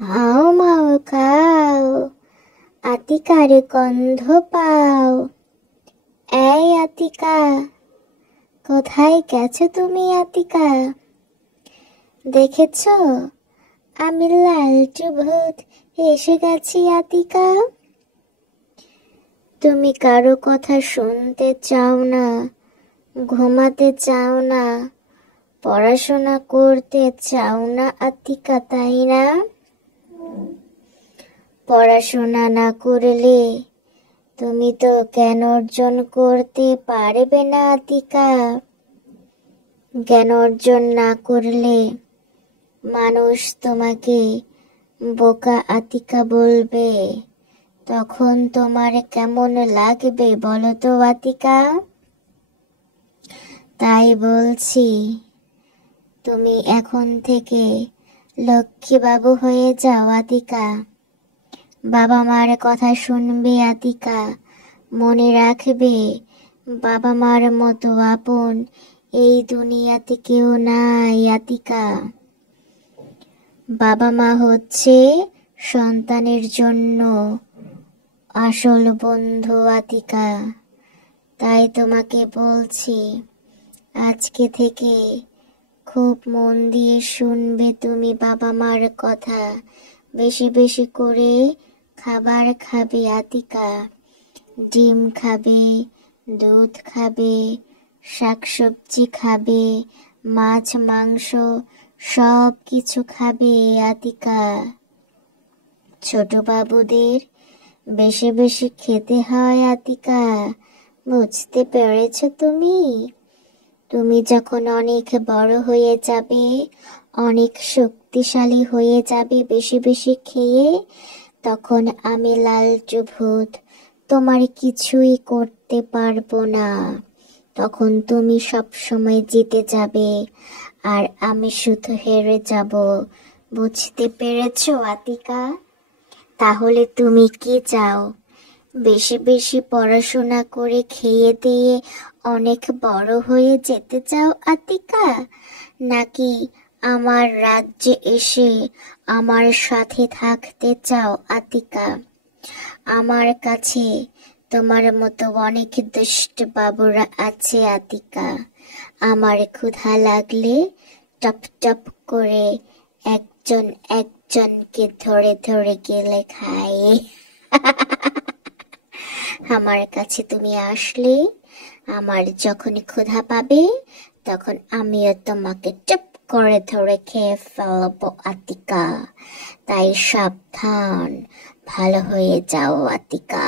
হাও মাও খাও, আতিকার গন্ধ পাও। এই আতিকা, কোথায় গেছো তুমি আতিকা? দেখেছ, আমি লালটু ভূত এসে গেছি আতিকা। তুমি কারো কথা শুনতে চাও না, ঘুমাতে চাও না, পড়াশোনা করতে চাও না আতিকা, তাই না? পড়াশোনা না করলে তুমি তো জ্ঞান অর্জন করতে পারবে না আতিকা। জ্ঞান অর্জন না করলে মানুষ তোমাকে বোকা আতিকা বলবে। তখন তোমার কেমন লাগবে বলো তো আতিকা? তাই বলছি, তুমি এখন থেকে লক্ষ্মী বাবু হয়ে যাও আতিকা। বাবা মার কথা শুনবে আতিকা, মনে রাখবে বাবা মার মতো আপন এই দুনিয়াতে কেউ নাই আতিকা। বাবা মা হচ্ছে সন্তানের জন্য আসল বন্ধু আতিকা। তাই তোমাকে বলছি, আজকে থেকে খুব মন দিয়ে শুনবে তুমি বাবা মার কথা। বেশি বেশি করে খাবার খাবে আতিকা, ডিম খাবে, দুধ খাবে, শাকসবজি খাবে, মাছ মাংস সব কিছু খাবে আতিকা। ছোট বাবুদের বেশি বেশি খেতে হয় আতিকা, বুঝতে পেরেছো তুমি? তুমি যখন অনেক বড় হয়ে যাবে, অনেক শক্তিশালী হয়ে যাবে বেশি বেশি খেয়ে, তখন আমি লালটু ভূত তোমার কিছুই করতে পারবো না। তখন তুমি সব সময় জিতে যাবে আর আমি শুধু হেরে যাব। বুঝতে পেরেছো আতিকা? তাহলে তুমি কি চাও? বেশি বেশি পড়াশোনা করে খেয়ে দিয়ে অনেক বড় হয়ে যেতে চাও আতিকা, নাকি আমার রাজ্যে এসে আমার সাথে থাকতে চাও আতিকা? আমার কাছে তোমার মতো অনেক দুষ্ট বাবুরা আছে আতিকা। আমার ক্ষুধা লাগলে টপ টপ করে একজন একজনকে ধরে ধরে গেলে খাই। আমার কাছে তুমি আসলে আমার যখন ক্ষুধা পাবে, তখন আমিও তোমাকে চুপ করে ধরে খেয়ে ফেলবো আতিকা। তাই সাবধান, ভালো হয়ে যাও আতিকা।